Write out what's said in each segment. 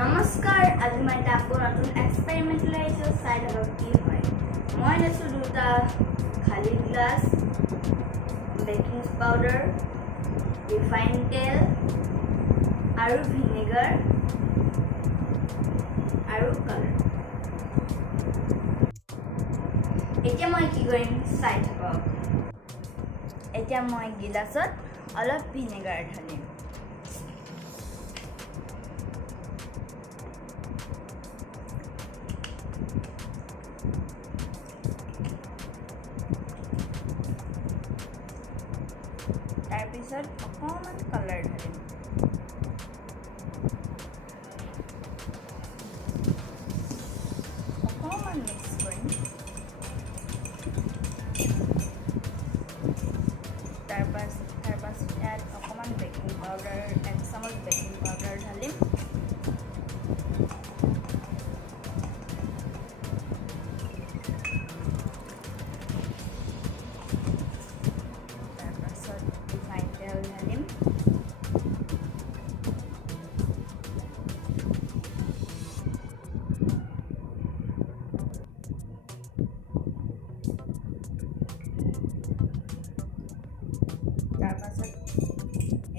নমস্কাৰ আজি মই এটা নতুন এক্সপেৰিমেণ্ট লৈ আহিছোঁ চাই থাকক কি হয় মই লৈছোঁ দুটা খালী গ্লাছ বেকিং পাউডাৰ ৰিফাইন তেল আৰু ভিনেগাৰ আৰু কালাৰ এতিয়া মই কি কৰিম চাই থাকক এতিয়া মই গিলাছত অলপ ভিনেগাৰ ঢালিম তাৰপিছত অকণমান কালাৰ ঢালিম অকণমান মিক্স কৰিম তাৰপাছত ইয়াত অকণমান বেকিং পাউডাৰ 1 চামুচ বেকিং পাউডাৰ ঢালিম তাৰপাছত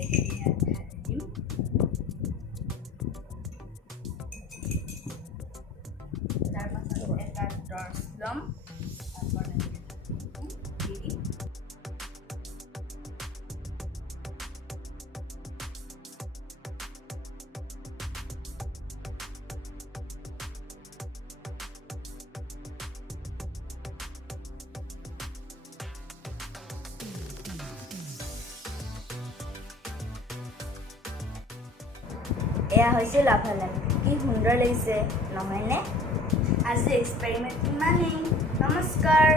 ইয়াত দিম তাৰপাছত এটা টৰ্চ ল'ম দি দিম এয়া হৈছে লাভালাভ কি সুন্দৰ লাগিছে নহয়নে আজি এক্সপেৰিমেণ্ট ইমানেই নমস্কাৰ